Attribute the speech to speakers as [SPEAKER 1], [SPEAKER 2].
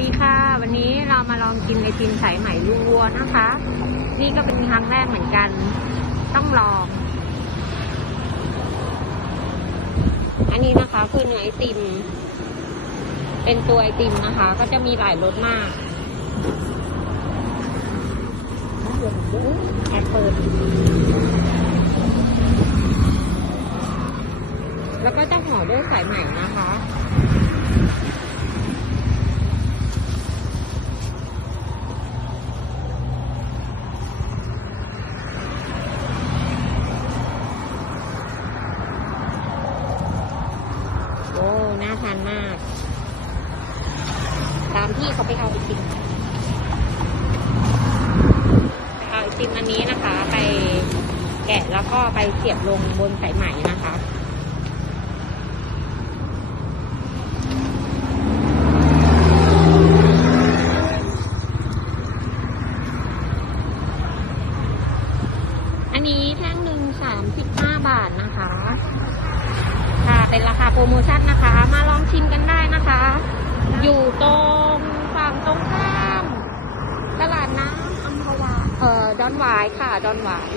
[SPEAKER 1] ดีค่ะ วันนี้เรามาลองกินไอติมสายไหมลูกวัวนะคะ นี่ก็เป็นครั้งแรกเหมือนกัน ต้องลอง อันนี้นะคะคือเนื้อไอติม เป็นตัวไอติมนะคะ ก็จะมีหลายรสมากแอปเปิลแล้วก็จะห่อด้วยสายไหมนะคะ โอ้ น่าทานมาก ตามที่เขาไปเอาไอติมไปเอาไอติมอันนี้นะคะ ไปแกะแล้วก็ไปเสียบลงบนสายไหมนะคะอันนี้แท่งหนึ่งสามสิบห้าบาทนะคะ ค่ะ เป็นราคาโปรโมชั่นนะคะ มาลองชิมกันได้นะคะ อยู่ตรงข้าม ตลาดน้ำอัมพวา เอ่ อดอนหวายค่ะ ดอนหวาย